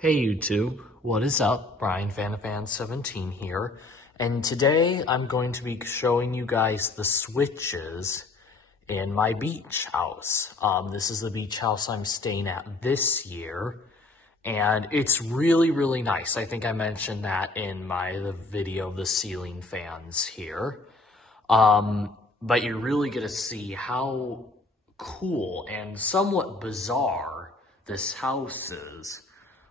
Hey YouTube, what is up? Brian Fan17 here, and today I'm going to be showing you guys the switches in my beach house. This is the beach house I'm staying at this year, and it's really nice. I think I mentioned that in the video of the ceiling fans here. But you're really gonna see how cool and somewhat bizarre this house is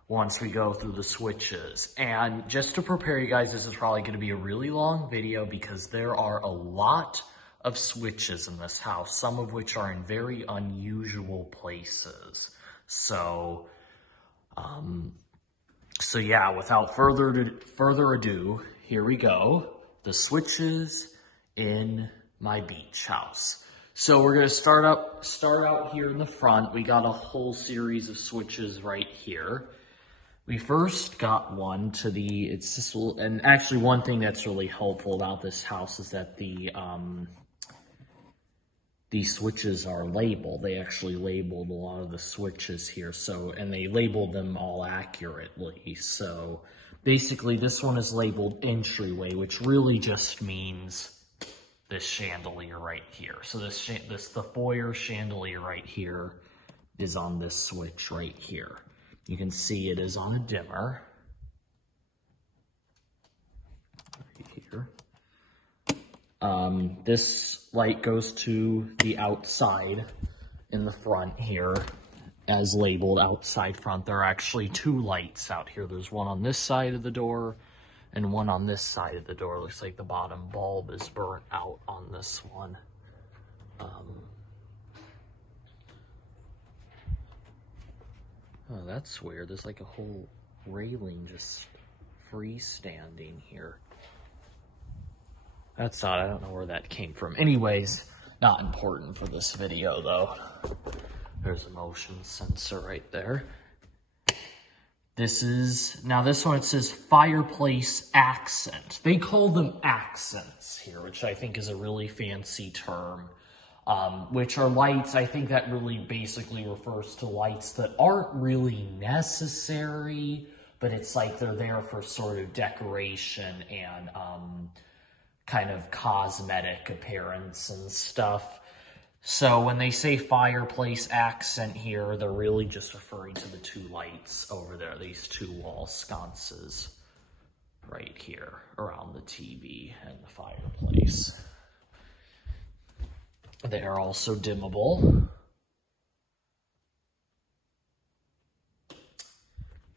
once we go through the switches. And just to prepare you guys, this is probably going to be a really long video because there are a lot of switches in this house, some of which are in very unusual places. So yeah, without further ado, here we go. The switches in my beach house. So we're going to start out here in the front. We got a whole series of switches right here. We first got one to it's this little, and actually one thing that's really helpful about this house is that these switches are labeled. They actually labeled a lot of the switches here, and they labeled them all accurately. So basically this one is labeled entryway, which really just means this chandelier right here. So the foyer chandelier right here is on this switch right here. You can see it is on a dimmer right here. This light goes to the outside in the front here, as labeled outside front. There are actually two lights out here. There's one on this side of the door and one on this side of the door. Looks like the bottom bulb is burnt out on this one. Oh, that's weird. There's like a whole railing just freestanding here. That's odd. I don't know where that came from. Anyways, not important for this video though. There's a motion sensor right there. This one it says fireplace accent. They call them accents here, which I think is a really fancy term. Which are lights, I think that really basically refers to lights that aren't really necessary, but it's like they're there for sort of decoration and kind of cosmetic appearance and stuff. So when they say fireplace accent here, they're really just referring to the two lights over there, these two wall sconces right here around the TV and the fireplace. They are also dimmable.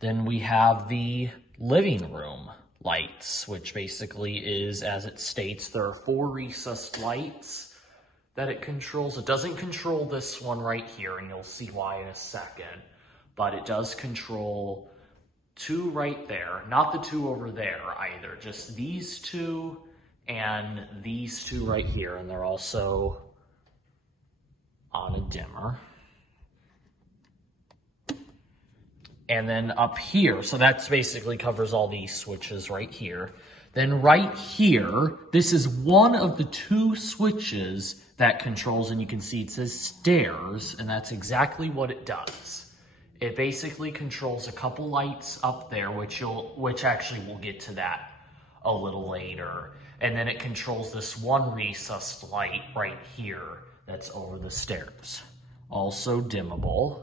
Then we have the living room lights, which basically is, as it states, there are 4 recessed lights that it controls. It doesn't control this one right here, and you'll see why in a second, but it does control 2 right there, not the 2 over there either, just these 2 and these 2 right here, and they're also on a dimmer. And then up here, so that's basically covers all these switches right here. Then right here, this is one of the 2 switches that controls, and you can see it says stairs, and that's exactly what it does. It basically controls a couple lights up there, which actually we'll get to that a little later. And then it controls this one recessed light right here that's over the stairs. Also dimmable.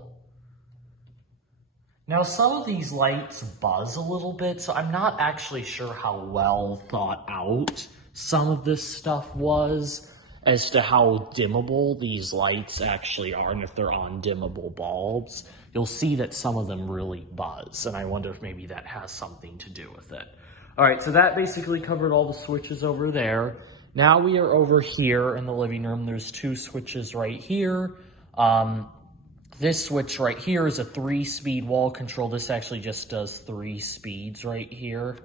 Now some of these lights buzz a little bit, so I'm not actually sure how well thought out some of this stuff was as to how dimmable these lights actually are, and if they're on dimmable bulbs. You'll see that some of them really buzz, and I wonder if maybe that has something to do with it. All right, so that basically covered all the switches over there. Now we are over here in the living room. There's 2 switches right here. This switch right here is a 3-speed wall control. This actually just does 3 speeds right here.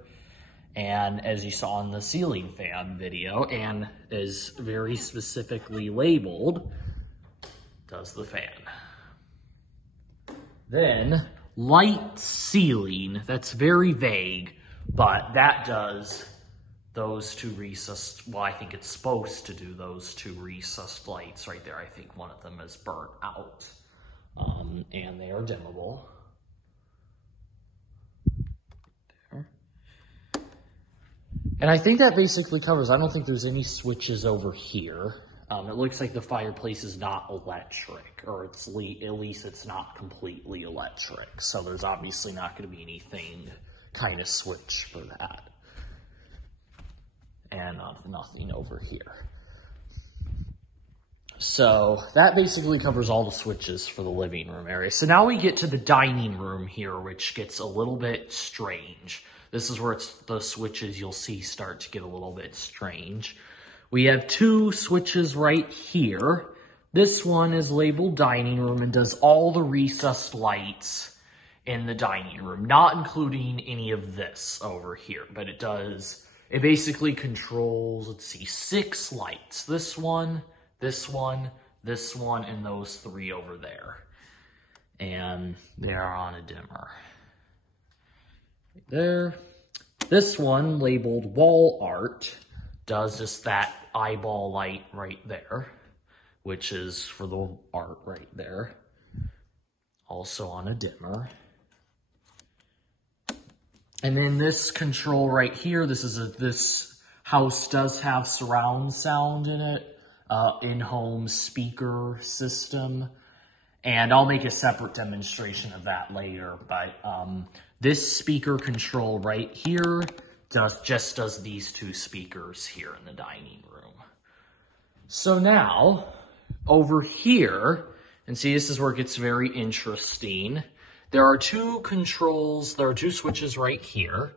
And as you saw in the ceiling fan video, and is very specifically labeled, does the fan. Then light ceiling, that's very vague, but that does those 2 recessed, well, I think it's supposed to do those 2 recessed lights right there. I think one of them is burnt out, and they are dimmable. And I think that basically covers, I don't think there's any switches over here. It looks like the fireplace is not electric, or at least it's not completely electric. So there's obviously not going to be anything kind of switch for that. And nothing over here. So that basically covers all the switches for the living room area. So now we get to the dining room here, which gets a little bit strange. This is where the switches you'll see start to get a little bit strange. We have two switches right here. This one is labeled dining room and does all the recessed lights in the dining room, not including any of this over here, but it does, it basically controls, let's see, 6 lights. This one, this one, this one, and those 3 over there. And they are on a dimmer. Right there. This one, labeled wall art, does just that eyeball light right there, which is for the art right there. Also on a dimmer. And then this control right here, this house does have surround sound in it, in-home speaker system. And I'll make a separate demonstration of that later, but this speaker control right here just does these 2 speakers here in the dining room. So now, over here, and see, this is where it gets very interesting. There are 2 controls, there are 2 switches right here.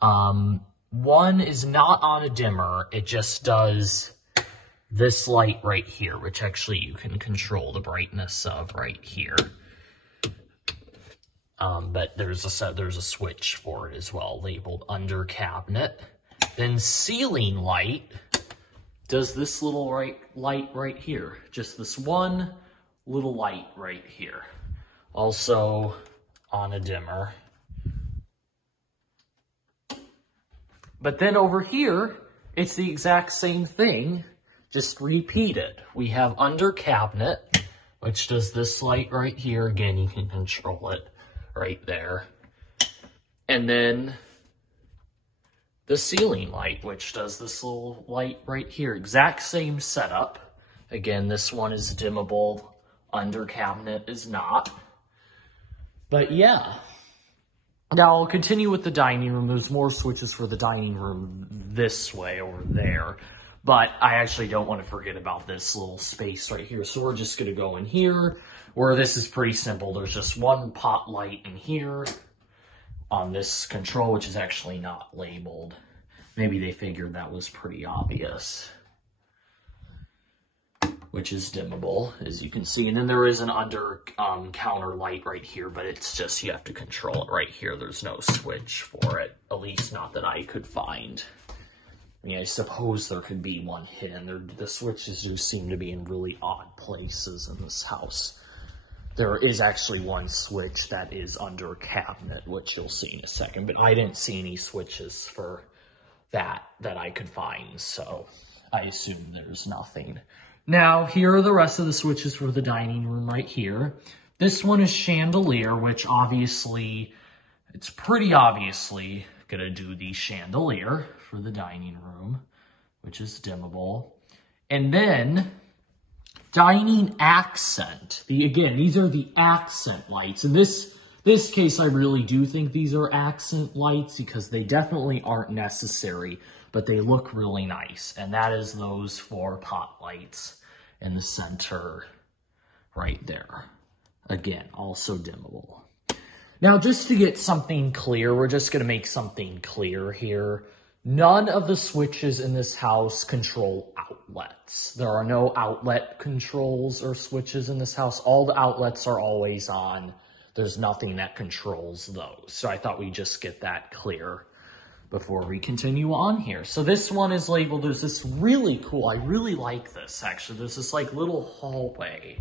One is not on a dimmer, it just does this light right here, which actually you can control the brightness of right here. But there's a switch for it as well, labeled under cabinet. Then ceiling light does this little light right here. Just this one little light right here. Also on a dimmer. But then over here, it's the exact same thing, just repeated. We have under cabinet, which does this light right here. Again, you can control it right there. And then the ceiling light, which does this little light right here. Exact same setup. Again, this one is dimmable. Under cabinet is not. But yeah. Now I'll continue with the dining room. There's more switches for the dining room this way over there. But I actually don't want to forget about this little space right here. So we're just going to go in here, where this is pretty simple. There's just one pot light in here on this control, which is actually not labeled. Maybe they figured that was pretty obvious. Which is dimmable, as you can see. And then there is an under counter light right here, but it's just, you have to control it right here. There's no switch for it, at least not that I could find. I mean, I suppose there could be one hidden. The switches do seem to be in really odd places in this house. There is actually one switch that is under a cabinet, which you'll see in a second, but I didn't see any switches for that I could find, so I assume there's nothing. Now, here are the rest of the switches for the dining room right here. This one is chandelier, which obviously, it's pretty obviously gonna do the chandelier for the dining room, which is dimmable. And then, dining accent. Again, these are the accent lights. In this case, I really do think these are accent lights because they definitely aren't necessary, but they look really nice. And that is those 4 pot lights in the center right there. Again, also dimmable. Now, just to get something clear, we're just going to make something clear here. None of the switches in this house control outlets. There are no outlet controls or switches in this house. All the outlets are always on. There's nothing that controls those. So I thought we'd just get that clear before we continue on here. So this one is labeled, there's this really cool, I really like this actually. There's this like little hallway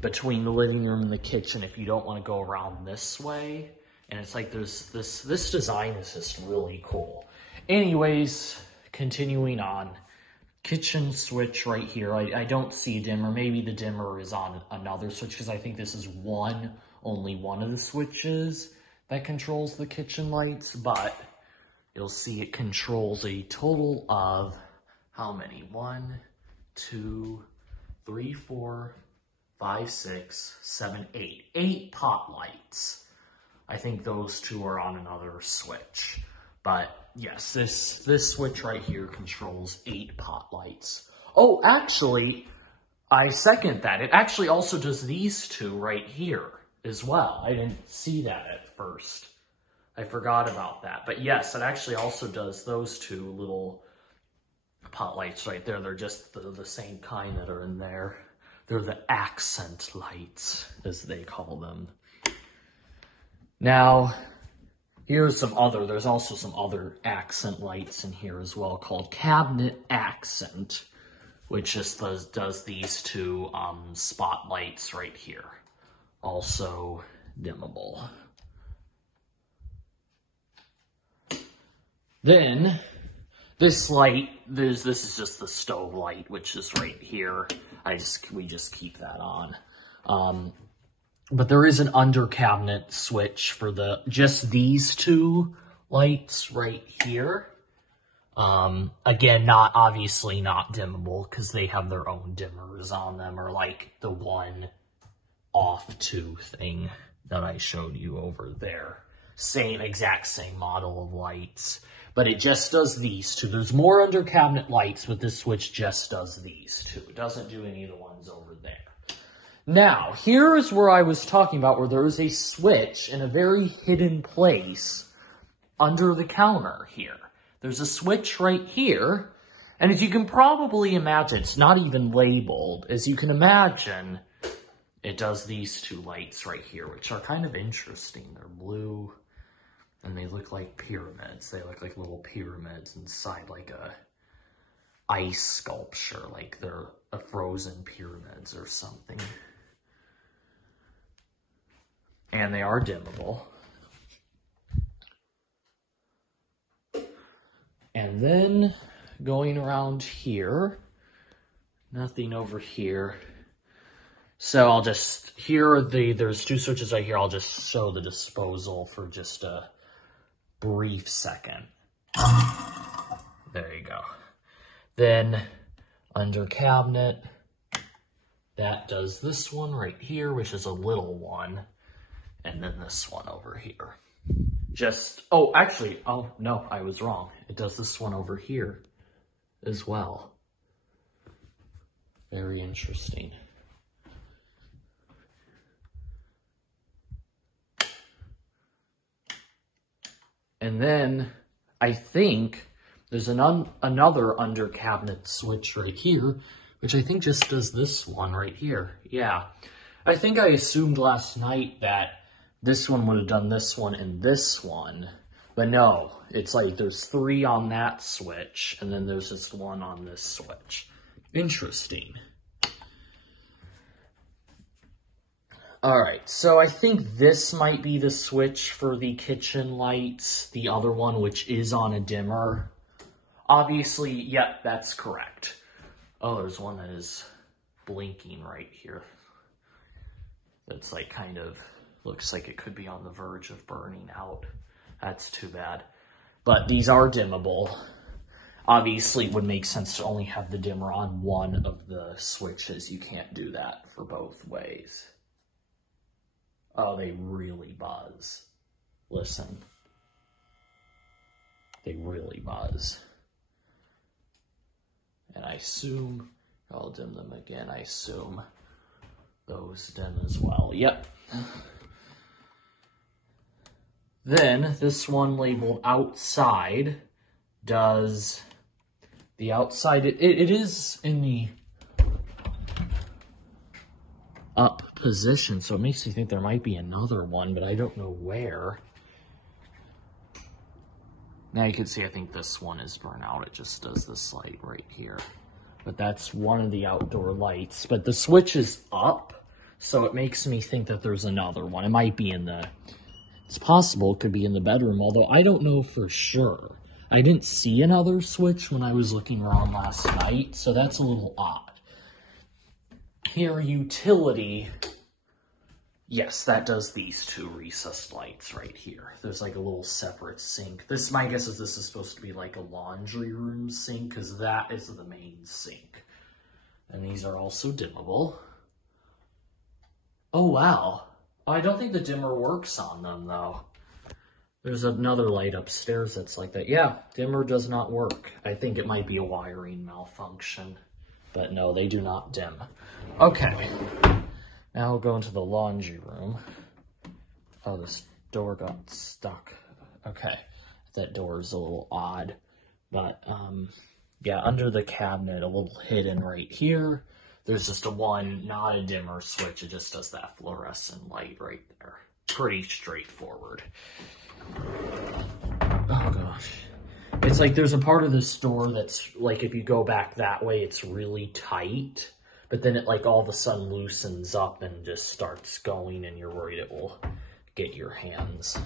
between the living room and the kitchen if you don't want to go around this way. And it's like there's this design is just really cool. Anyways, continuing on. Kitchen switch right here. I don't see a dimmer. Maybe the dimmer is on another switch because I think this is only one of the switches that controls the kitchen lights. But you'll see it controls a total of how many? 1, 2, 3, 4, 5, 6, 7, 8. 8 pot lights. I think those 2 are on another switch. But yes, this switch right here controls 8 pot lights. Oh, actually, I second that. It actually also does these 2 right here as well. I didn't see that at first. I forgot about that. But yes, it actually also does those 2 little pot lights right there. They're just the same kind that are in there. They're the accent lights, as they call them. Now, there's also some other accent lights in here as well, called cabinet accent, which just does these 2 spotlights right here. Also dimmable. Then, this light, this is just the stove light, which is right here. We just keep that on. But there is an under cabinet switch for just these 2 lights right here. Again, obviously not dimmable, because they have their own dimmers on them, or like the one off 2 thing that I showed you over there. Exact same model of lights. But it just does these 2. There's more under cabinet lights, but this switch just does these 2. It doesn't do any of the ones over there. Now, here is where I was talking about where there is a switch in a very hidden place under the counter here. There's a switch right here, and as you can probably imagine, it's not even labeled. As you can imagine, it does these 2 lights right here, which are kind of interesting. They're blue. And they look like pyramids. They look like little pyramids inside like a ice sculpture, like they're a frozen pyramids or something. And they are dimmable. And then going around here, nothing over here. So I'll just, there's 2 switches right here. I'll just show the disposal for just a brief second. There you go. Then under cabinet, that does this one right here, which is a little one, and then this one over here. Oh no, I was wrong. It does this one over here as well. Very interesting. And then I think there's another under cabinet switch right here, which I think just does this one right here. Yeah. I think I assumed last night that this one would have done this one and this one, but no, it's like there's 3 on that switch, and then there's just 1 on this switch. Interesting. Alright, so I think this might be the switch for the kitchen lights, the other one, which is on a dimmer. Obviously, yep, that's correct. Oh, there's one that is blinking right here. That's like kind of, looks like it could be on the verge of burning out. That's too bad. But these are dimmable. Obviously, it would make sense to only have the dimmer on one of the switches. You can't do that for both ways. Oh, they really buzz. Listen. They really buzz. And I assume, I'll dim them again, I assume those dim as well. Yep. Then, this one labeled outside does the outside. It is in the up position, so it makes me think there might be another one, but I don't know where. Now you can see, I think this one is burnt out. It just does this light right here. But that's one of the outdoor lights. But the switch is up, so it makes me think that there's another one. It might be in the... It's possible it could be in the bedroom, although I don't know for sure. I didn't see another switch when I was looking around last night, so that's a little odd. Here, utility Yes, that does these two recessed lights right here. There's like a little separate sink. This, my guess is this is supposed to be like a laundry room sink, because that is the main sink. And these are also dimmable. Oh, wow. I don't think the dimmer works on them, though. There's another light upstairs that's like that. Yeah, dimmer does not work. I think it might be a wiring malfunction. But no, they do not dim. Okay. Now we'll go into the laundry room. Oh, this door got stuck. Okay. That door is a little odd. But, yeah, under the cabinet, a little hidden right here. There's just not a dimmer switch. It just does that fluorescent light right there. Pretty straightforward. Oh, gosh. It's like there's a part of this door that's, like, if you go back that way, it's really tight. But then it, like, all of a sudden loosens up and just starts going, and you're worried it will get your hands.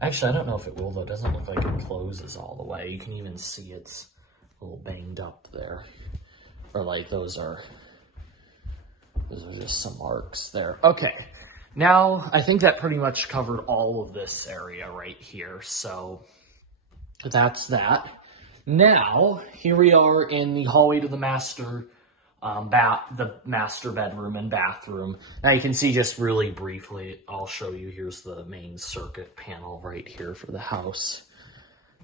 Actually, I don't know if it will, though. It doesn't look like it closes all the way. You can even see it's a little banged up there. Or, like, those are just some marks there. Okay. Now, I think that pretty much covered all of this area right here. So, that's that. Now, here we are in the hallway to the master bedroom and bathroom. Now you can see just really briefly, I'll show you, here's the main circuit panel right here for the house.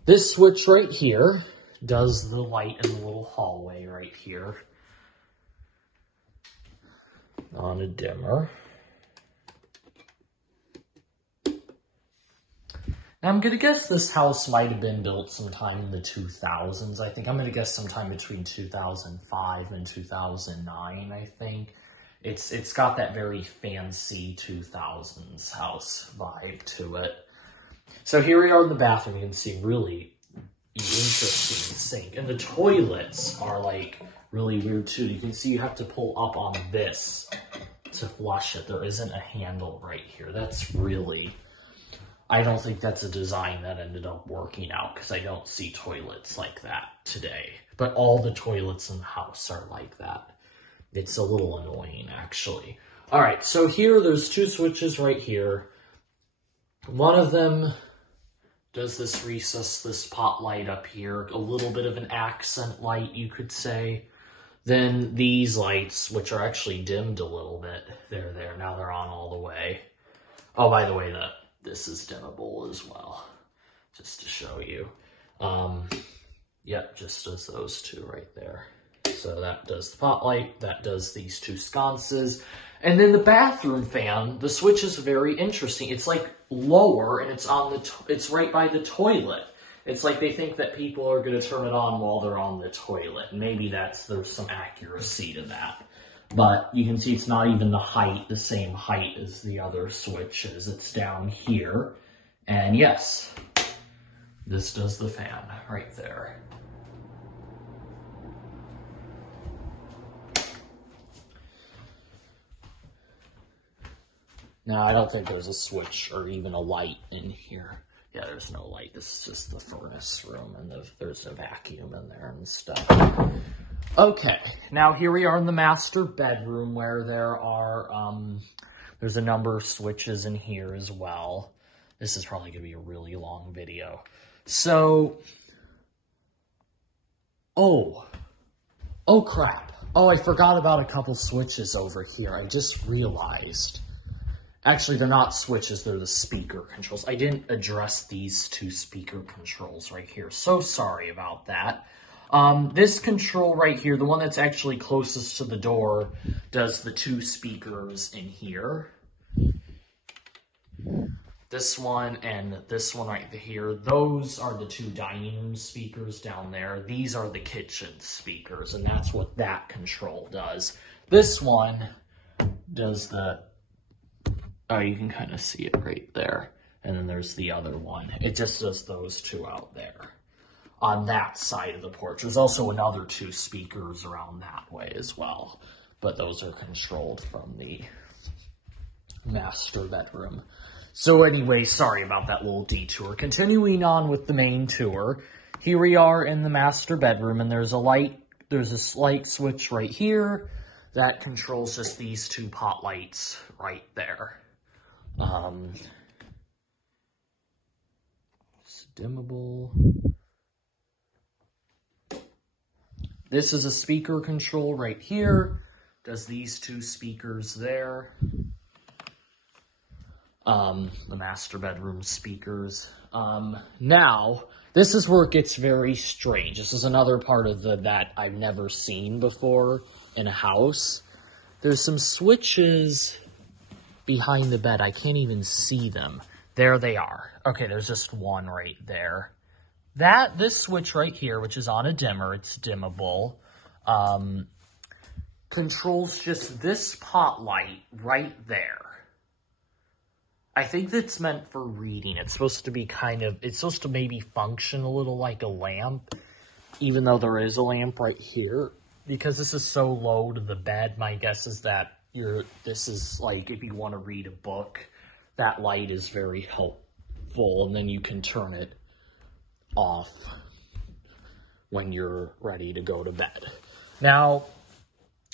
This switch right here does the light in the little hallway right here on a dimmer. Now, I'm going to guess this house might have been built sometime in the 2000s. I think I'm going to guess sometime between 2005 and 2009, I think. It's got that very fancy 2000s house vibe to it. So here we are in the bathroom. You can see really interesting sink. And the toilets are like really weird too. You can see you have to pull up on this to flush it. There isn't a handle right here. That's really... I don't think that's a design that ended up working out, because I don't see toilets like that today. But all the toilets in the house are like that. It's a little annoying, actually. All right, so here there's two switches right here. One of them does this recess, this pot light up here, a little bit of an accent light, you could say. Then these lights, which are actually dimmed a little bit, they're there. Now they're on all the way. Oh, by the way, this is dimmable as well, just to show you. Yep, just does those two right there. So that does the pot light, that does these two sconces. And then the bathroom fan, the switch is very interesting. It's like lower, and it's right by the toilet. It's like they think that people are going to turn it on while they're on the toilet. Maybe there's some accuracy to that. But you can see it's not even the same height as the other switches. It's down here. And yes, this does the fan right there. Now, I don't think there's a switch or even a light in here. Yeah, there's no light. This is just the furnace room, and there's a vacuum in there and stuff. Okay, now here we are in the master bedroom, where there's a number of switches in here as well. This is probably going to be a really long video. So, oh crap. Oh, I forgot about a couple switches over here. I just realized. Actually, they're not switches, they're the speaker controls. I didn't address these two speaker controls right here. So sorry about that. This control right here, the one that's actually closest to the door, does the two speakers in here. This one and this one right here, those are the two dining room speakers down there. These are the kitchen speakers, and that's what that control does. This one does oh, you can kind of see it right there. And then there's the other one. It just does those two out there on that side of the porch. There's also another two speakers around that way as well, but those are controlled from the master bedroom. So anyway, sorry about that little detour. Continuing on with the main tour, here we are in the master bedroom, and there's a light switch right here that controls just these two pot lights right there. It's dimmable. This is a speaker control right here. Does these two speakers there. The master bedroom speakers. Now, this is where it gets very strange. This is another part of that I've never seen before in a house. There's some switches behind the bed. I can't even see them. There they are. Okay, there's just one right there. This switch right here, which is on a dimmer, it's dimmable, controls just this pot light right there. I think that's meant for reading. It's supposed to be it's supposed to maybe function a little like a lamp, even though there is a lamp right here. Because this is so low to the bed, my guess is that this is like, if you want to read a book, that light is very helpful, and then you can turn it off when you're ready to go to bed. Now,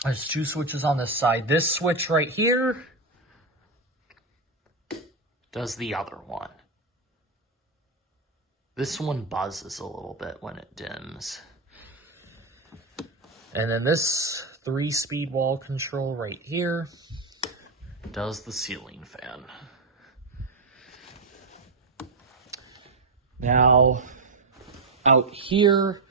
there's two switches on this side. This switch right here does the other one. This one buzzes a little bit when it dims. And then this 3-speed wall control right here does the ceiling fan. Now, out here,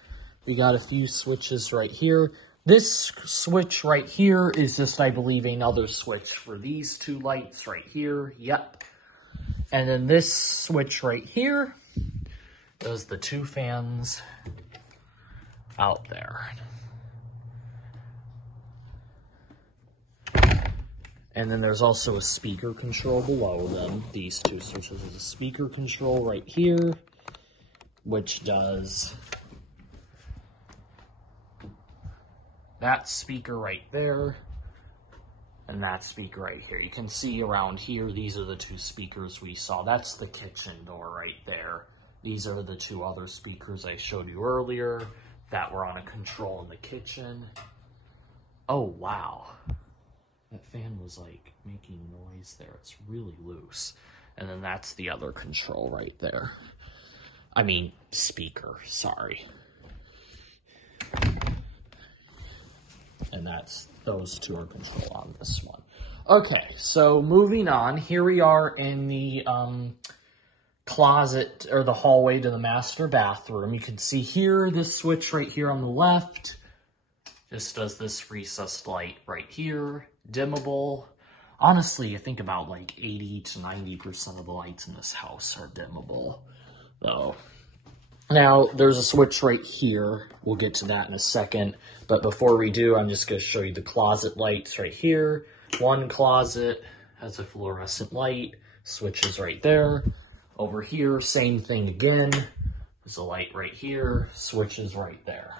we got a few switches right here. This switch right here is just, I believe, another switch for these two lights right here. Yep. And then this switch right here does the 2 fans out there. And then there's also a speaker control below them. These two switches. There's a speaker control right here, which does that speaker right there, and that speaker right here. You can see around here, these are the 2 speakers we saw. That's the kitchen door right there. These are the 2 other speakers I showed you earlier that were on a control in the kitchen. Oh, wow. That fan was like making noise there. It's really loose. And then that's the other control right there. I mean, speaker, sorry. And those 2 are control on this one. Okay, so moving on. Here we are in the closet, or the hallway to the master bathroom. You can see here, this switch right here on the left just does this recessed light right here. Dimmable. Honestly, I think about like 80 to 90% of the lights in this house are dimmable, though. Now, there's a switch right here. We'll get to that in a second. But before we do, I'm just going to show you the closet lights right here. One closet has a fluorescent light. Switches right there. Over here, same thing again. There's a light right here. Switches right there.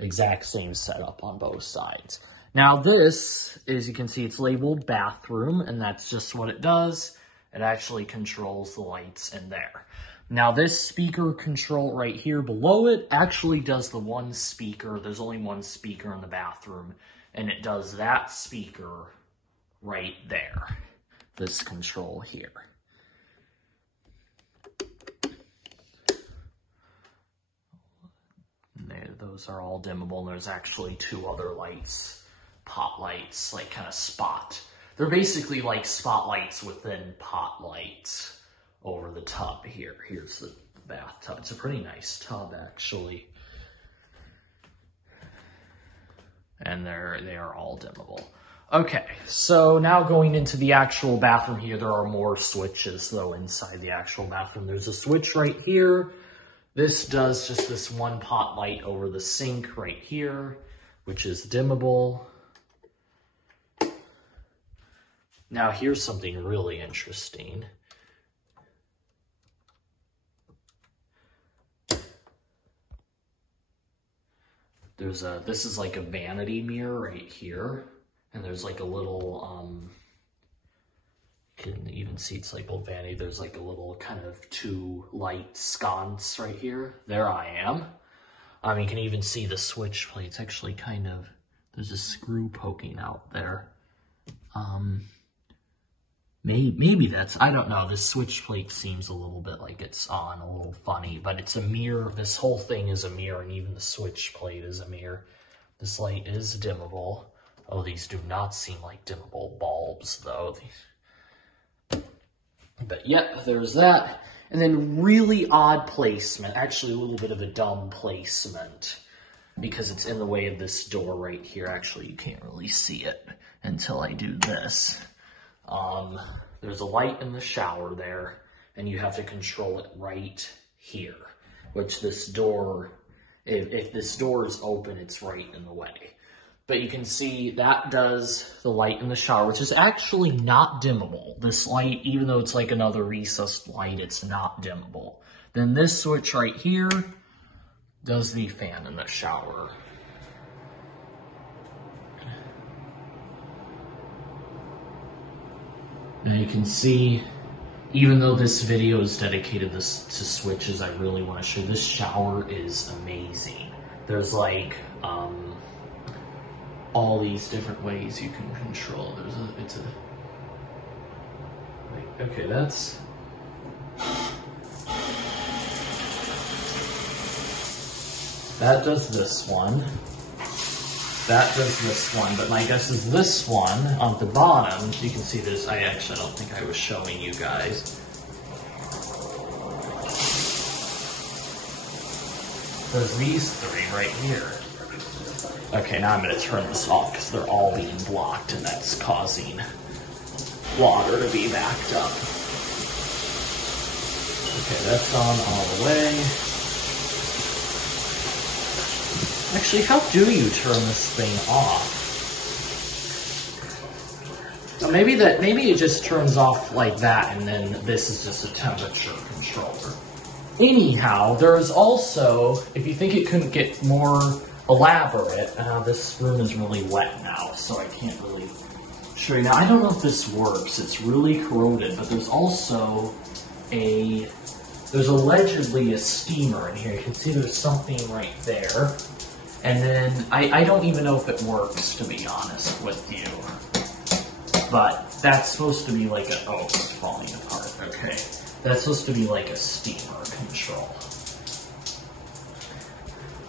Exact same setup on both sides. Now this, as you can see, it's labeled bathroom, and that's just what it does. It actually controls the lights in there. Now this speaker control right here below it actually does the one speaker. There's only one speaker in the bathroom, and it does that speaker right there. This control here. Those are all dimmable. There's actually 2 other lights. Pot lights, like kind of spot. They're basically like spotlights within pot lights over the tub here. Here's the bathtub. It's a pretty nice tub, actually. And they are all dimmable. Okay, so now going into the actual bathroom here, there are more switches, though, inside the actual bathroom. There's a switch right here. This does just this one pot light over the sink right here, which is dimmable. Now, here's something really interesting. This is like a vanity mirror right here. And there's like a little, you can even see it's labeled vanity. There's like a little kind of 2 light sconce right here. There I am. You can even see the switch plate. It's actually kind of, there's a screw poking out there. Maybe that's, I don't know, this switch plate seems a little bit like it's on, a little funny, but it's a mirror. This whole thing is a mirror, and even the switch plate is a mirror. This light is dimmable. Oh, these do not seem like dimmable bulbs, though. But yeah, there's that. And then really odd placement, actually a little bit of a dumb placement, because it's in the way of this door right here. Actually, you can't really see it until I do this. There's a light in the shower there, and you have to control it right here, which this door, if this door is open, it's right in the way. But you can see that does the light in the shower, which is actually not dimmable. This light, even though it's like another recessed light, it's not dimmable. Then this switch right here does the fan in the shower. Now you can see, even though this video is dedicated to switches, I really want to show you, this shower is amazing. There's like, all these different ways you can control. Okay, that's, that does this one. That does this one, but my guess is this one on the bottom, you can see this, I don't think I was showing you guys. There's these three right here. Okay, now I'm going to turn this off because they're all being blocked, and that's causing water to be backed up. Okay, that's on all the way. Actually, how do you turn this thing off? Maybe it just turns off like that, and then this is just a temperature controller. Anyhow, there is also, if you think it couldn't get more elaborate, this room is really wet now, so I can't really show you. Now, I don't know if this works. It's really corroded, but there's also there's allegedly a steamer in here. You can see there's something right there. And then, I don't even know if it works, to be honest with you. But that's supposed to be like a, oh, it's falling apart, okay. That's supposed to be like a steamer control.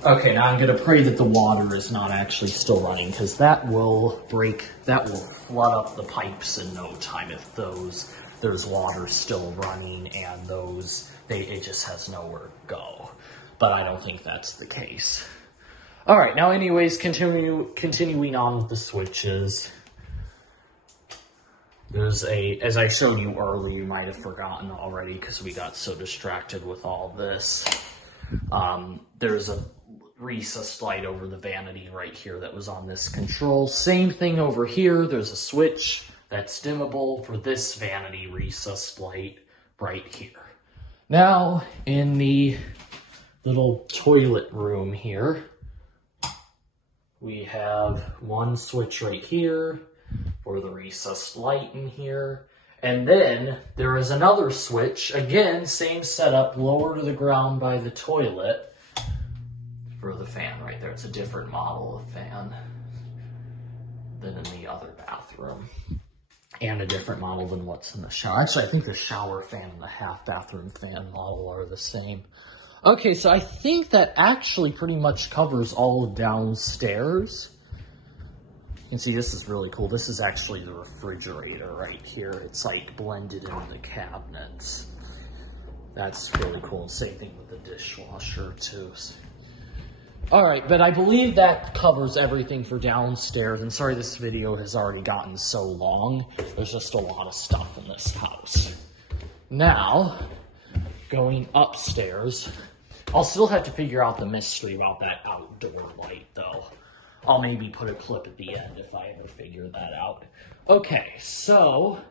Okay, now I'm gonna pray that the water is not actually still running, because that will flood up the pipes in no time if there's water still running and it just has nowhere to go. But I don't think that's the case. All right, now anyways, continuing on with the switches. There's as I showed you earlier, you might have forgotten already because we got so distracted with all this. There's a recessed light over the vanity right here that was on this control. Same thing over here. There's a switch that's dimmable for this vanity recessed light right here. Now, in the little toilet room here, we have one switch right here for the recessed light in here. And then there is another switch, again, same setup, lower to the ground by the toilet for the fan right there. It's a different model of fan than in the other bathroom. And a different model than what's in the shower. Actually, I think the shower fan and the half bathroom fan model are the same. Okay, so I think that actually pretty much covers all of downstairs. You can see this is really cool. This is actually the refrigerator right here. It's like blended into the cabinets. That's really cool. Same thing with the dishwasher too. All right, but I believe that covers everything for downstairs. And sorry this video has already gotten so long. There's just a lot of stuff in this house. Now, going upstairs, I'll still have to figure out the mystery about that outdoor light though. I'll maybe put a clip at the end if I ever figure that out. Okay, so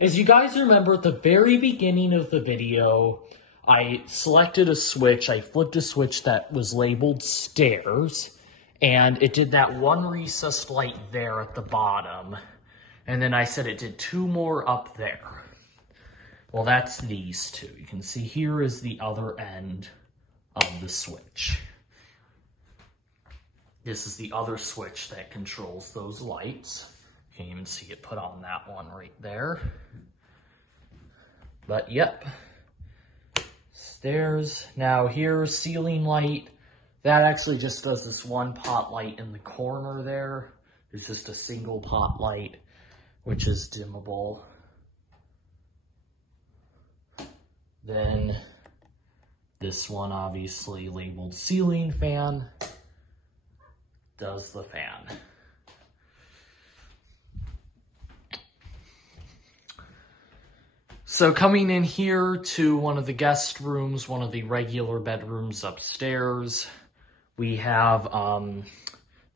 as you guys remember at the very beginning of the video, I selected a switch. I flipped a switch that was labeled stairs, and it did that one recessed light there at the bottom. And then I said it did two more up there. Well, that's these two. You can see here is the other end of the switch. This is the other switch that controls those lights. You can even see it put on that one right there. But yep, stairs. Now here's ceiling light. That actually just does this one pot light in the corner there. There's just a single pot light, which is dimmable. Then this one, obviously labeled ceiling fan, does the fan. So coming in here to one of the guest rooms, one of the regular bedrooms upstairs, we have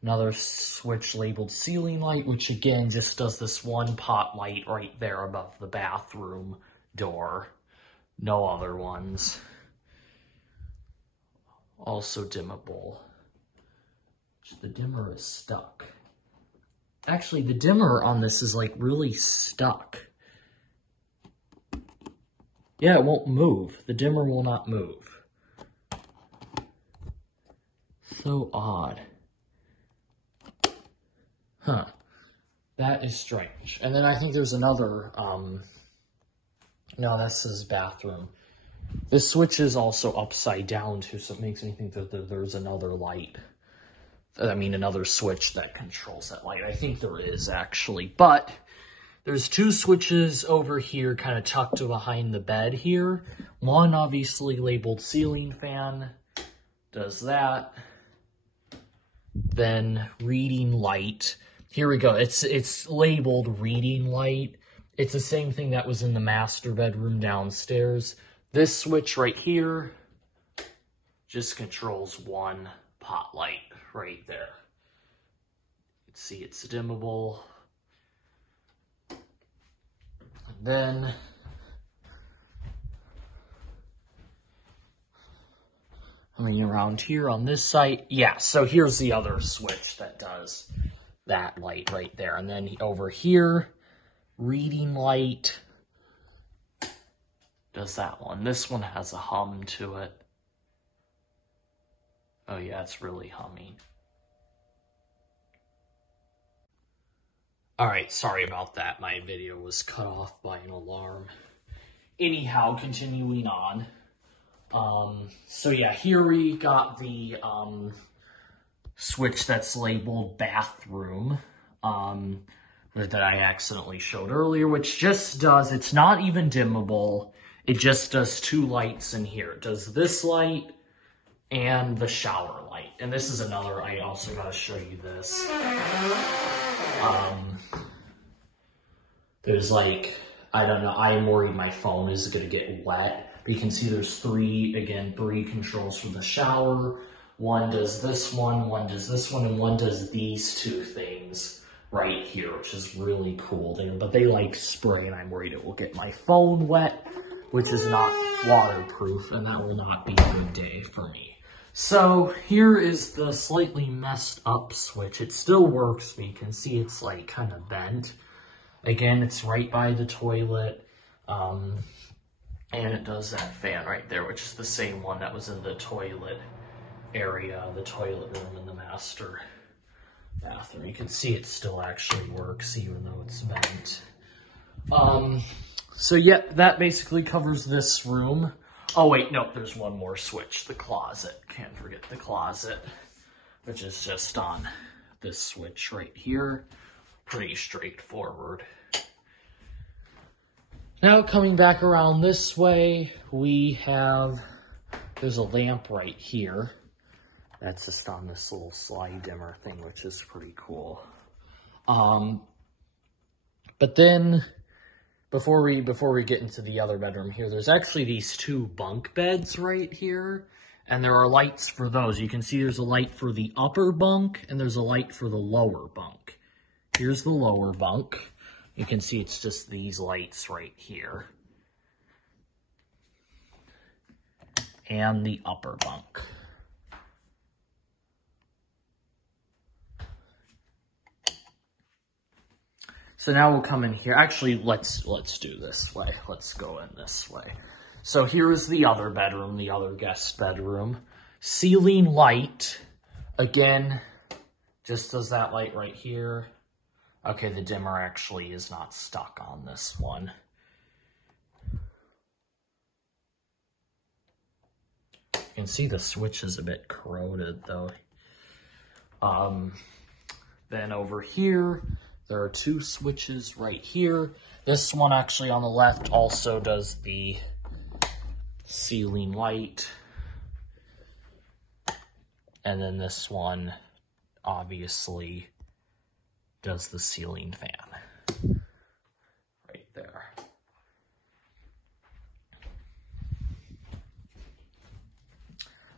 another switch labeled ceiling light, which again just does this one pot light right there above the bathroom door. No other ones. Also dimmable. The dimmer is stuck. Actually, the dimmer on this is like really stuck. Yeah, it won't move. The dimmer will not move. So odd. Huh. That is strange. And then I think there's another, no, this is bathroom. This switch is also upside down too, so it makes me think that there's another light. I mean, another switch that controls that light. I think there is actually, but there's two switches over here kind of tucked behind the bed here. One obviously labeled ceiling fan, does that. Then reading light. Here we go. It's labeled reading light. It's the same thing that was in the master bedroom downstairs. This switch right here just controls one pot light right there. You can see it's dimmable. And then coming around here on this side, yeah, so here's the other switch that does that light right there. And then over here, reading light does that one. This one has a hum to it. Oh yeah, it's really humming. Alright, sorry about that. My video was cut off by an alarm. Anyhow, continuing on. So yeah, here we got the switch that's labeled bathroom. That I accidentally showed earlier, which just does, it's not even dimmable. It just does two lights in here. It does this light and the shower light. And this is another, I also gotta show you this. There's like, I don't know, I am worried my phone is gonna get wet. But you can see there's three controls for the shower. One does this one does this one, and one does these two things right here, which is really cool. But they like spray, and I'm worried it will get my phone wet, which is not waterproof, and that will not be a good day for me. So here is the slightly messed up switch. It still works, but you can see it's like kind of bent. Again, it's right by the toilet, and it does that fan right there, which is the same one that was in the toilet area, the toilet room in the master bathroom. You can see it still actually works, even though it's bent. So yeah, that basically covers this room. Oh wait, no, there's one more switch, the closet. Can't forget the closet, which is just on this switch right here. Pretty straightforward. Now coming back around this way, there's a lamp right here. That's just on this little slide dimmer thing, which is pretty cool. But then, before we get into the other bedroom here, there's actually these two bunk beds right here, and there are lights for those. You can see there's a light for the upper bunk, and there's a light for the lower bunk. Here's the lower bunk. You can see it's just these lights right here. And the upper bunk. So now we'll come in here. Actually, let's do this way. Let's go in this way. So here is the other bedroom, the other guest bedroom. Ceiling light, again, just does that light right here. Okay, the dimmer actually is not stuck on this one. can see the switch is a bit corroded though. Then over here, there are 2 switches right here. This one actually on the left also does the ceiling light. And then this one obviously does the ceiling fan. Right there.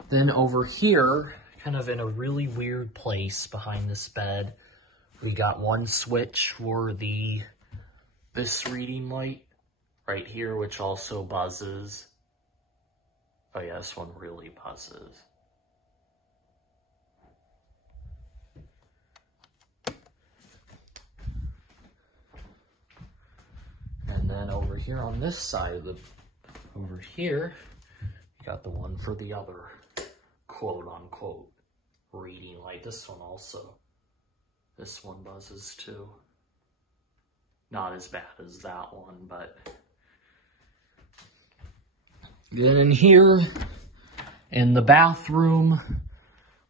Then over here, kind of in a really weird place behind this bed, we got 1 switch for this reading light right here, which also buzzes. Oh yeah, this one really buzzes. And then over here on this side of over here, you got the one for the other quote unquote reading light. This one also, this one buzzes too. Not as bad as that one, but then in here, in the bathroom,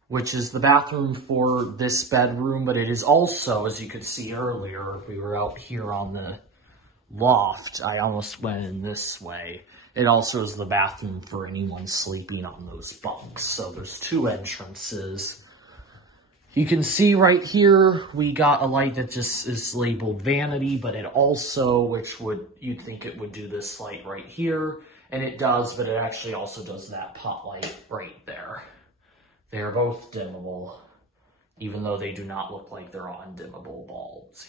which is the bathroom for this bedroom, but it is also, as you could see earlier, we were out here on the loft. I almost went in this way. It also is the bathroom for anyone sleeping on those bunks. So there's 2 entrances. You can see right here, we got a light that just is labeled Vanity, but it also, you'd think it would do this light right here. And it does, but it actually also does that pot light right there. They are both dimmable, even though they do not look like they're undimmable bulbs.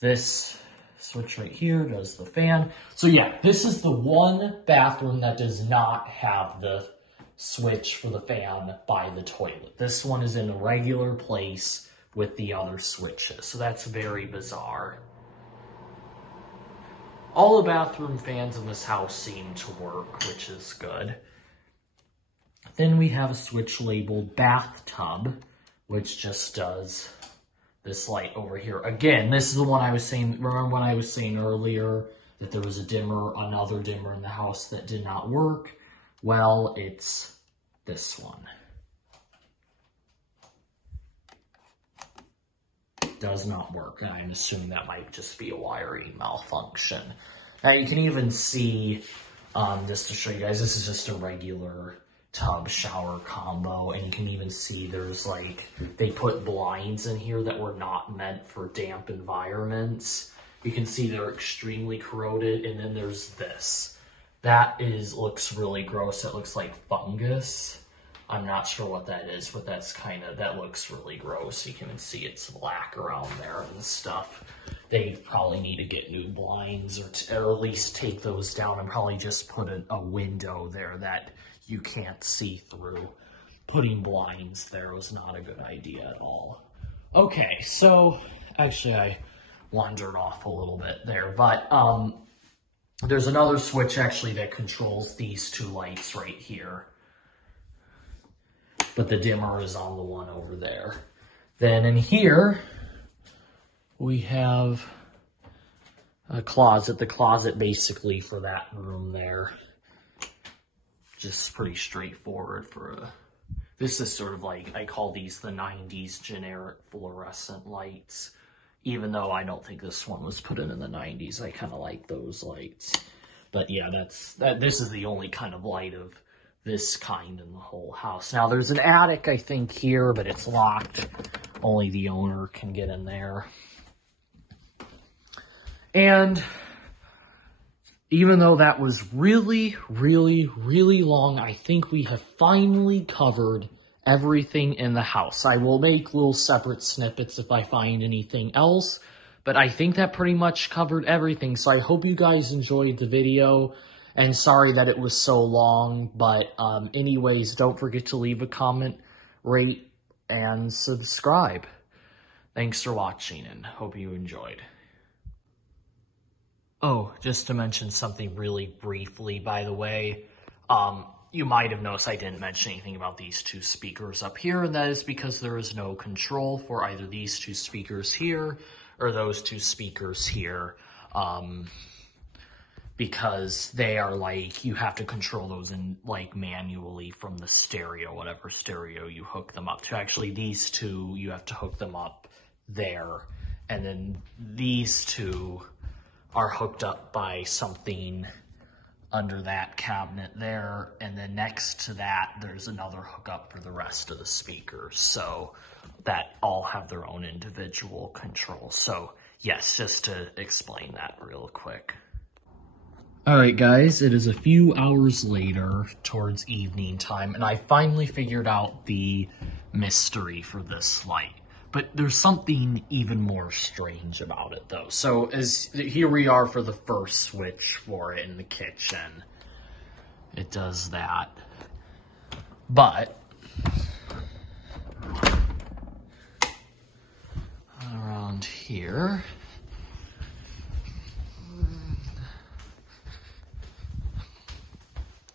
This switch right here does the fan. So yeah, this is the one bathroom that does not have the switch for the fan by the toilet. This one is in a regular place with the other switches. So that's very bizarre. All the bathroom fans in this house seem to work, which is good. Then we have a switch labeled Bathtub, which just does this light over here. Again, this is the one I was saying, remember when I was saying earlier that there was a dimmer, another dimmer in the house that did not work? Well, it's this one. Does not work, and I'm assuming that might just be a wiring malfunction. Now you can even see, just to show you guys, this is just a regular tub shower combo, and you can even see there's like, they put blinds in here that were not meant for damp environments. You can see they're extremely corroded, and then there's this. That looks really gross. It looks like fungus. I'm not sure what that is, but that looks really gross. You can see it's black around there and stuff. They probably need to get new blinds, or at least take those down and probably just put a window there that you can't see through. Putting blinds there was not a good idea at all. Okay, so actually I wandered off a little bit there, but there's another switch actually that controls these 2 lights right here. But the dimmer is on the one over there. Then in here, we have a closet. The closet basically for that room there. Just pretty straightforward this is sort of like, I call these the 90s generic fluorescent lights. Even though I don't think this one was put in the 90s. I kind of like those lights. But yeah, this is the only kind of light of this kind in the whole house. Now there's an attic, I think, here, but it's locked. Only the owner can get in there. And even though that was really, really, really long, I think we have finally covered everything in the house. I will make little separate snippets if I find anything else, but I think that pretty much covered everything. So I hope you guys enjoyed the video. And sorry that it was so long, but anyways, don't forget to leave a comment, rate, and subscribe. Thanks for watching, and hope you enjoyed. Oh, just to mention something really briefly, by the way, you might have noticed I didn't mention anything about these 2 speakers up here, and that is because there is no control for either these 2 speakers here or those 2 speakers here. because they are like, you have to control those in like manually from the stereo, whatever stereo you hook them up to. Actually, these two, you have to hook them up there. And then these two are hooked up by something under that cabinet there. And then next to that, there's another hookup for the rest of the speakers. So that all have their own individual control. So yes, just to explain that real quick. All right, guys, it is a few hours later towards evening time, and I finally figured out the mystery for this light. But there's something even more strange about it, though. So here we are for the first switch for it in the kitchen. It does that. But around here,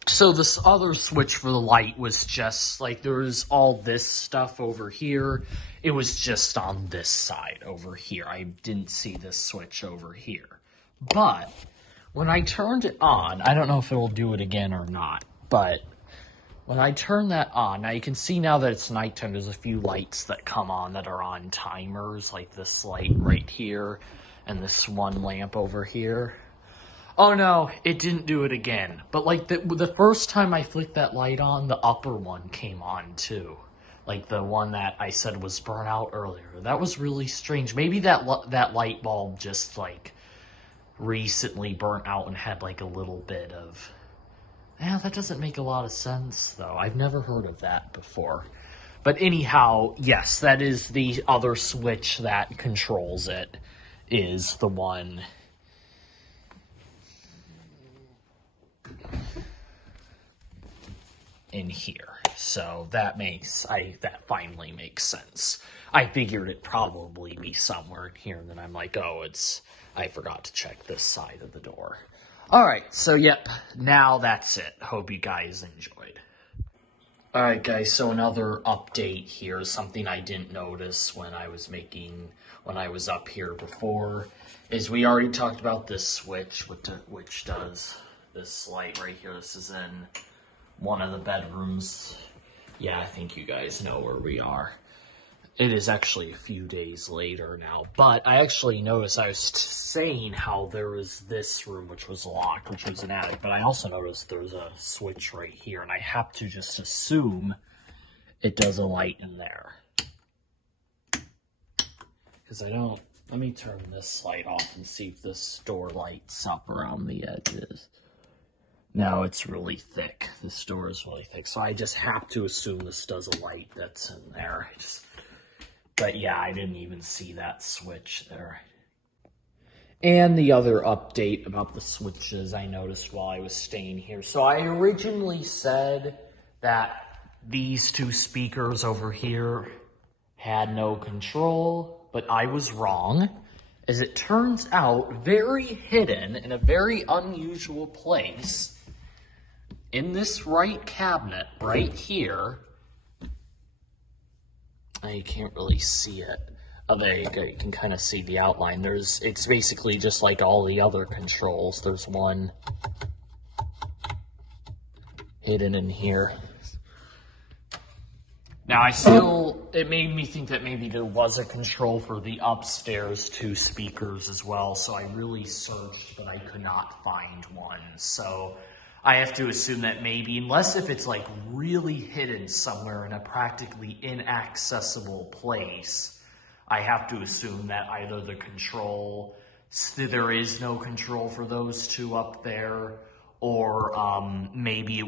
so this other switch for the light was just like, there was all this stuff over here. It was just on this side over here. I didn't see this switch over here. But when I turned it on, I don't know if it will do it again or not, but when I turn that on, now you can see now that it's nighttime, there's a few lights that come on that are on timers, like this light right here and this one lamp over here. Oh no, it didn't do it again. But like the first time I flicked that light on, the upper one came on too. Like the one that I said was burnt out earlier. That was really strange. Maybe that light bulb just like recently burnt out and had like a little bit of... Yeah, that doesn't make a lot of sense though. I've never heard of that before. But anyhow, yes, that is the other switch that controls it, is the one in here. So that finally makes sense. I figured it'd probably be somewhere in here, and then I'm like, oh, I forgot to check this side of the door. Alright, so yep, now that's it. Hope you guys enjoyed. Alright guys, so another update here, something I didn't notice when I was up here before, is we already talked about this switch, which does this light right here. This is in one of the bedrooms. Yeah, I think you guys know where we are. It is actually a few days later now, but I actually noticed, I was saying how there was this room which was locked, which was an attic, but I also noticed there's a switch right here, and I have to just assume it does a light in there. Because let me turn this light off and see if this door lights up around the edges. No, it's really thick. This door is really thick, so I just have to assume this does a light that's in there. But yeah, I didn't even see that switch there. And the other update about the switches I noticed while I was staying here. So I originally said that these two speakers over here had no control, but I was wrong. As it turns out, very hidden in a very unusual place, in this right cabinet right here, you can't really see it. Oh, there you go. You can kind of see the outline. It's basically just like all the other controls. There's one hidden in here. Now, it made me think that maybe there was a control for the upstairs two speakers as well, so I really searched, but I could not find one. So I have to assume that maybe, unless if it's like really hidden somewhere in a practically inaccessible place, I have to assume that either the control, there is no control for those two up there, or maybe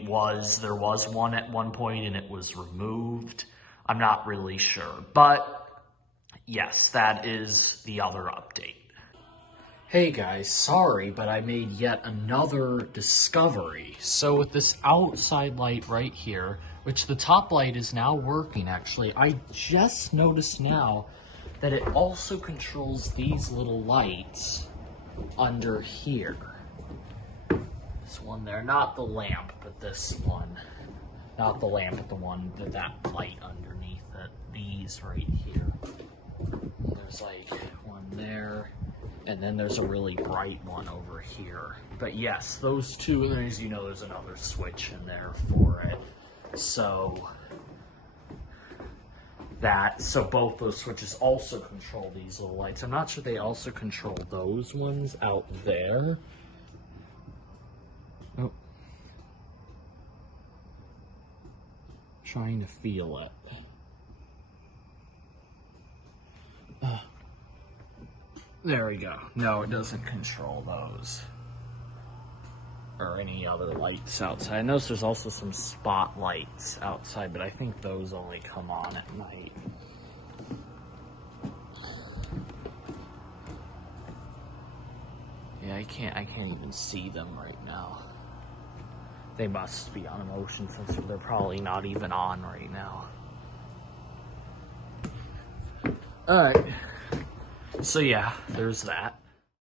there was one at one point and it was removed. I'm not really sure. But yes, that is the other update. Hey guys, sorry, but I made yet another discovery. So with this outside light right here, which the top light is now working actually, I just noticed now that it also controls these little lights under here. This one there, not the lamp, but this one. Not the lamp, but the one with that light underneath it. These right here. There's like one there. And then there's a really bright one over here. But yes, those two, and then as you know, there's another switch in there for it. So both those switches also control these little lights. I'm not sure they also control those ones out there. Oh. Trying to feel it. There we go. No, it doesn't control those. Or any other lights outside. I notice there's also some spotlights outside, but I think those only come on at night. Yeah, I can't even see them right now. They must be on a motion sensor. They're probably not even on right now. Alright. So yeah, there's that.